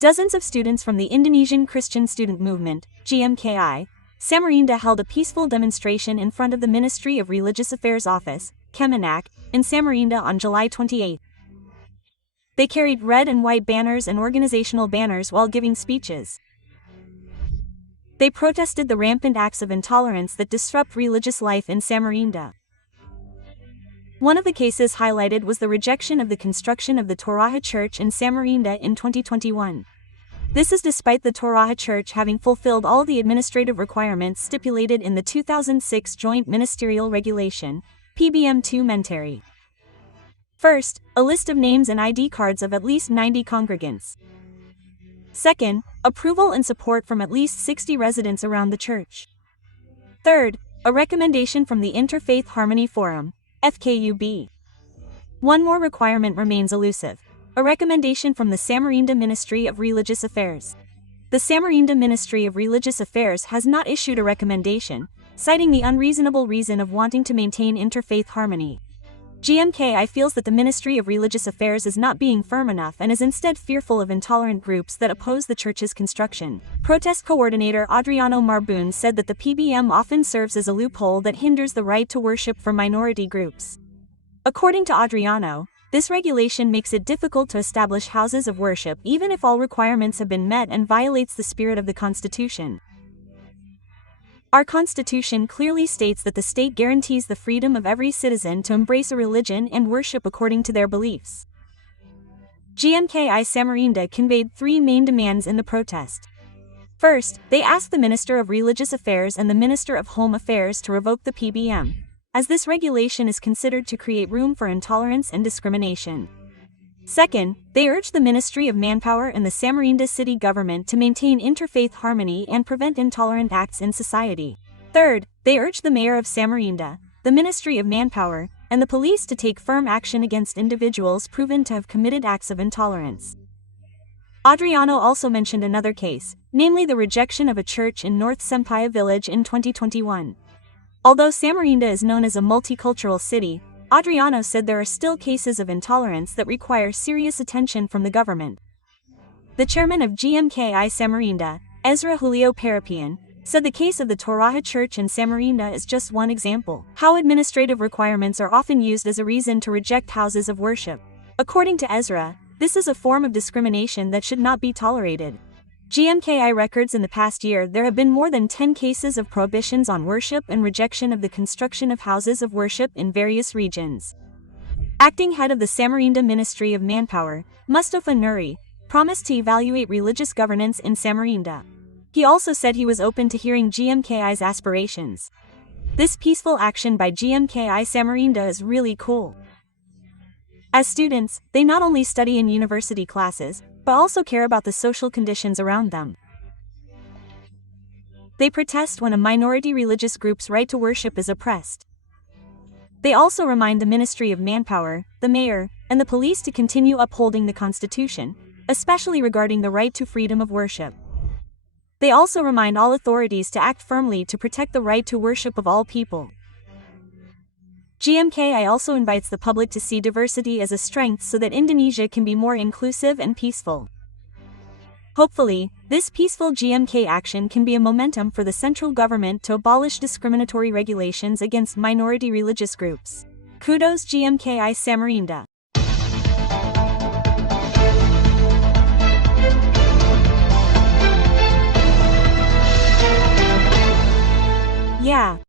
Dozens of students from the Indonesian Christian Student Movement, GMKI, Samarinda held a peaceful demonstration in front of the Ministry of Religious Affairs Office, Kemenak, in Samarinda on July 28. They carried red and white banners and organizational banners while giving speeches. They protested the rampant acts of intolerance that disrupt religious life in Samarinda. One of the cases highlighted was the rejection of the construction of the Toraja Church in Samarinda in 2021. This is despite the Toraja Church having fulfilled all the administrative requirements stipulated in the 2006 Joint Ministerial Regulation, PBM2 Menteri. First, a list of names and ID cards of at least 90 congregants. Second, approval and support from at least 60 residents around the church. Third, a recommendation from the Interfaith Harmony Forum, FKUB. One more requirement remains elusive: a recommendation from the Samarinda Ministry of Religious Affairs. The Samarinda Ministry of Religious Affairs has not issued a recommendation, citing the unreasonable reason of wanting to maintain interfaith harmony. GMKI feels that the Ministry of Religious Affairs is not being firm enough and is instead fearful of intolerant groups that oppose the church's construction. Protest coordinator Adriano Marbun said that the PBM often serves as a loophole that hinders the right to worship for minority groups. According to Adriano, this regulation makes it difficult to establish houses of worship even if all requirements have been met and violates the spirit of the Constitution. Our Constitution clearly states that the state guarantees the freedom of every citizen to embrace a religion and worship according to their beliefs. GMKI Samarinda conveyed three main demands in the protest. First, they asked the Minister of Religious Affairs and the Minister of Home Affairs to revoke the PBM, as this regulation is considered to create room for intolerance and discrimination. Second, they urged the Ministry of Manpower and the Samarinda city government to maintain interfaith harmony and prevent intolerant acts in society. Third, they urged the Mayor of Samarinda, the Ministry of Manpower, and the police to take firm action against individuals proven to have committed acts of intolerance. Adriano also mentioned another case, namely the rejection of a church in North Sampaya village in 2021. Although Samarinda is known as a multicultural city, Adriano said there are still cases of intolerance that require serious attention from the government. The chairman of GMKI Samarinda, Ezra Julio Parapian, said the case of the Toraja Church in Samarinda is just one example. How administrative requirements are often used as a reason to reject houses of worship. According to Ezra, this is a form of discrimination that should not be tolerated. GMKI records in the past year there have been more than 10 cases of prohibitions on worship and rejection of the construction of houses of worship in various regions. Acting head of the Samarinda Ministry of Manpower, Mustafa Nuri, promised to evaluate religious governance in Samarinda. He also said he was open to hearing GMKI's aspirations. This peaceful action by GMKI Samarinda is really cool. As students, they not only study in university classes, but also care about the social conditions around them. They protest when a minority religious group's right to worship is oppressed. They also remind the Ministry of Manpower, the mayor, and the police to continue upholding the Constitution, especially regarding the right to freedom of worship. They also remind all authorities to act firmly to protect the right to worship of all people. GMKI also invites the public to see diversity as a strength so that Indonesia can be more inclusive and peaceful. Hopefully, this peaceful GMK action can be a momentum for the central government to abolish discriminatory regulations against minority religious groups. Kudos GMKI Samarinda. Yeah.